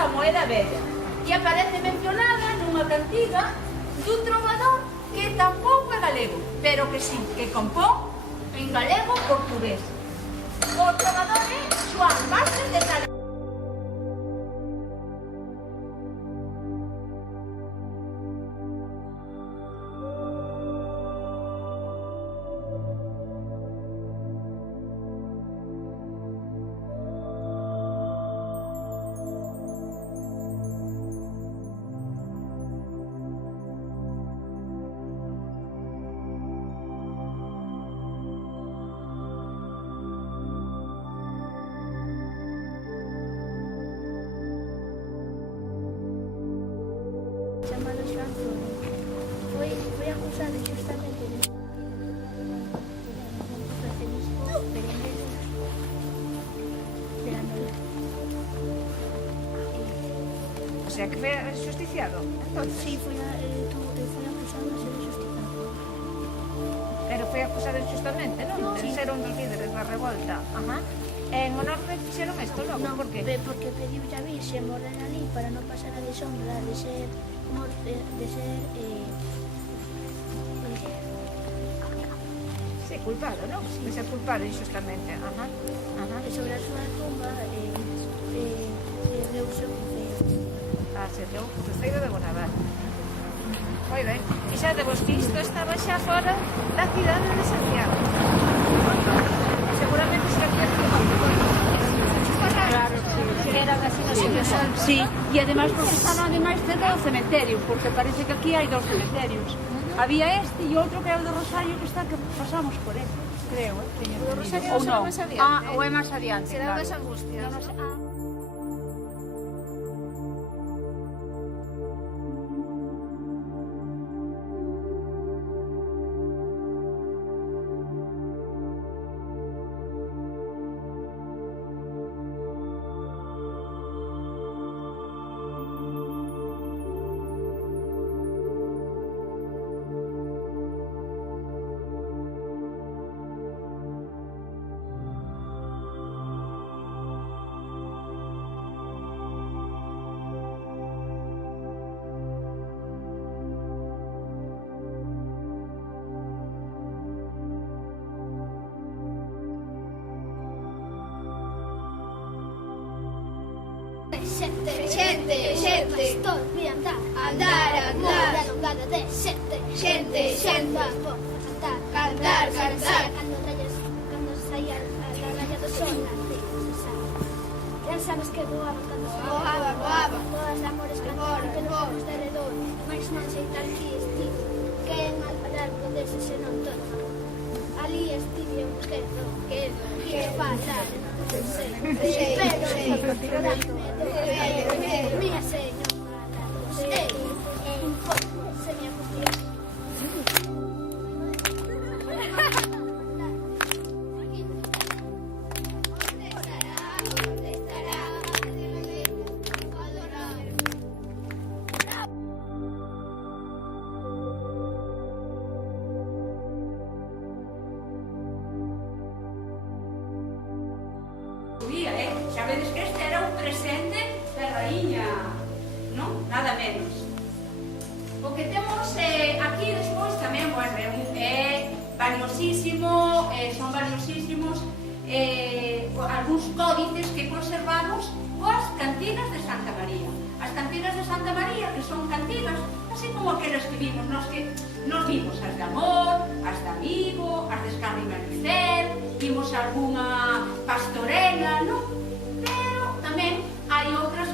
da moeda bella. E aparece mencionada nunha cantiga dun trovador que tampouco é galego, pero que sí, que compón en galego portugués. O trovador é Xoán Vázquez de Tala. Chamado Xoán foi acusado injustamente de procelismo perenero de la novela. O sea, que foi justiciado. Sí, foi acusado de ser injusticiado. Pero foi acusado injustamente, non? De ser un dos líderes da revolta. Ajá. En honor de fixeron isto logo, Non, por que? porque pediu a Virxe morrer ali para non pasar a deshonra de ser Sí, culpado, non? De ser culpado injustamente. Ajá. Ajá. e sobre a súa tumba deuse un cruceiro. Ah, se deu un cruceiro de Bonaval. Moi ben. E xa de vos que isto estaba xa fora da cidade de Santiago. Seguramente será que Claro, sí, que eran así no sitios. Sí, e ademais porque están ademais cerca do cementerio, porque parece que aquí hai dos cementerios. Había este e outro que é o do Rosario que está que pasamos por ele, creo, teño O do Rosario ou será non. máis adiante. Ou é máis adiante, será claro. das Angustias. Non sei. Xente, pastor, vi andar, alongada de xente, cantar, cando saía a raya do sol, ya sabes que voaban cando voaban, todas as amores cantaban pelos ollos de redor, mais non sei tal que estivo, que en algo dese se non todo. Ali estive un gesto, que pasa, non sei, pero mira, señor, se me acostó. Xa vedes que este era un presente da raíña, non? Nada menos. O que temos aquí despois tamén, pois, é valiosísimo, son valiosísimos algúns códices que conservamos coas cantigas de Santa María. As cantigas de Santa María, que son cantigas, así como aquelas que vimos, nos vimos as de amor, as de amigo, as de Escarra e Mercer, vimos algunha pastorela, non? Pero tamén hai outras